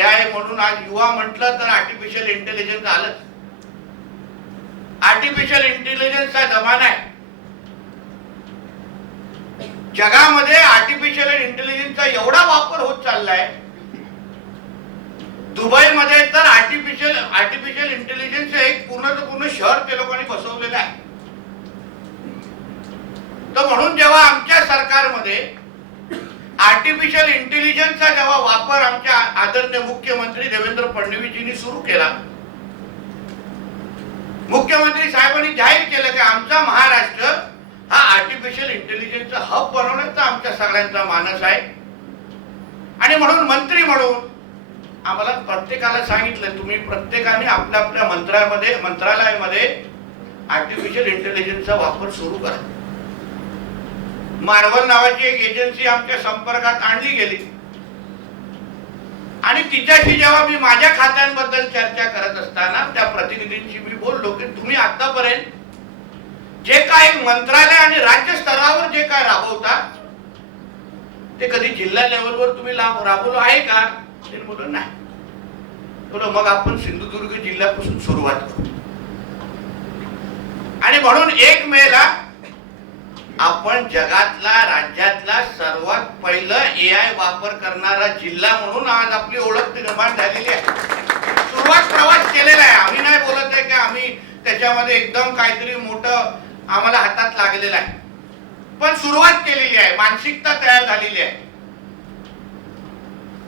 म्हणून आज युवा म्हटलं तर आर्टिफिशियल इंटेलिजन्स आलं आर्टिफिशियल इंटेलिजन्सचा जमाना आहे. जगामध्ये आर्टिफिशियल इंटेलिजन्सचा एवढा वापर होत चाललाय. दुबईमध्ये तर आर्टिफिशियल आर्टिफिशियल इंटेलिजन्स एक पूर्ण पूर्ण शहर ते लोकांनी बसवलेलं आहे. तर म्हणून जेव्हा आमच्या सरकारमध्ये आर्टिफिशियल इंटेलिजन्सचा जेव्हा वापर आमच्या आदरणीय मुख्यमंत्री देवेंद्र फडणवीसजींनी सुरू केला. मुख्यमंत्री साहेबांनी जाहीर केलं की आमचा महाराष्ट्र हा आर्टिफिशियल इंटेलिजन्सचा हब बनवण्याचा आमच्या सगळ्यांचा मानस आहे. आणि म्हणून मंत्री म्हणून आम्हाला प्रत्येकाला सांगितलं तुम्ही प्रत्येकाने आपल्या आपल्या मंत्रालयामध्ये मंत्रालयामध्ये आर्टिफिशियल इंटेलिजन्सचा वापर सुरू करा. मार्वल नावाची एक एजन्सी आमच्या संपर्कात आणली गेली. आणि तिच्याशी जेव्हा मी माझ्या खात्यांबद्दल चर्चा करत असताना त्या प्रतिनिधींशी मी बोललो की तुम्ही आतापर्यंत जे काय मंत्रालय आणि राज्य स्तरावर जे काय राबवता ते कधी जिल्हा लेवलवर तुम्ही लाभ आहे का? ते बोललो नाही. बोलो मग आपण सिंधुदुर्ग जिल्ह्यापासून सुरुवात करू. आणि म्हणून एक मेला आपण जगातला राज्यातला सर्वात पहिलं ए आय वापर करणारा जिल्हा म्हणून आज आपली ओळख निर्माण झालेली आहे. सुरुवात प्रवास केलेला आहे. आम्ही नाही बोलत आहे की आम्ही त्याच्यामध्ये एकदम काहीतरी मोठं आम्हाला हातात लागलेलं आहे. पण सुरुवात केलेली आहे. मानसिकता तयार झालेली आहे.